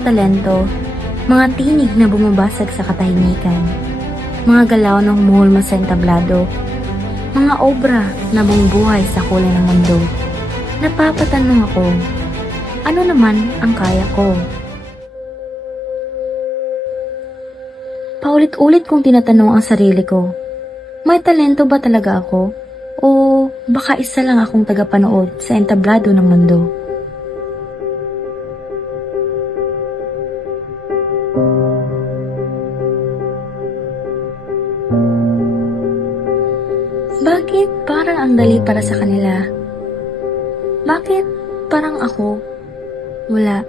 mga talento, mga tinig na bumabasag sa katahimikan, mga galaw ng humulma sa entablado, mga obra na bumubuhay sa kulay ng mundo. Napapatanong ako, ano naman ang kaya ko? Paulit-ulit kong tinatanong ang sarili ko, may talento ba talaga ako? O baka isa lang akong tagapanood sa entablado ng mundo? Bakit parang ang dali para sa kanila? Bakit parang ako wala?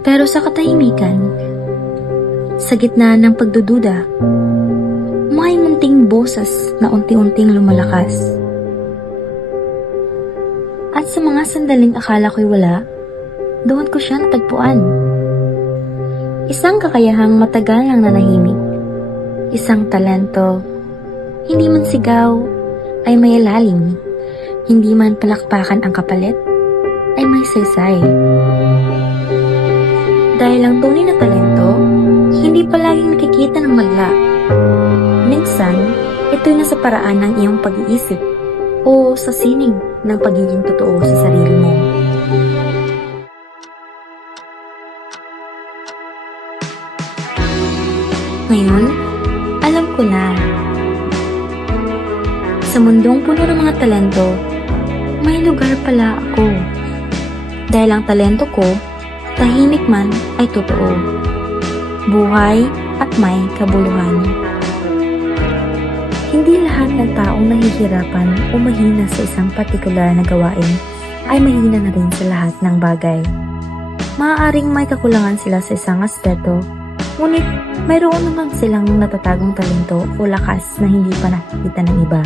Pero sa katahimikan, sa gitna ng pagdududa, may munting boses na unti-unting lumalakas. At sa mga sandaling akala ko'y wala, doon ko siya natagpuan. Isang kakayahang matagal nang nanahimik. Isang talento, hindi man sigaw, ay may lalim. Hindi man palakpakan ang kapalit, ay may saysay. Dahil ang tunay na talento, hindi palaging nakikita ng madla. Minsan, ito'y nasa paraan ng iyong pag-iisip o sa sining ng pagiging totoo sa sarili mo. Ngayon, alam ko na. Sa mundong puno ng mga talento, may lugar pala ako. Dahil ang talento ko, tahimik man ay totoo. Buhay at may kabuluhan. Hindi lahat ng taong nahihirapan o mahina sa isang partikular na gawain ay mahina na rin sa lahat ng bagay. Maaaring may kakulangan sila sa isang aspeto, ngunit mayroon naman silang natatagong talento o lakas na hindi pa nakikita ng iba.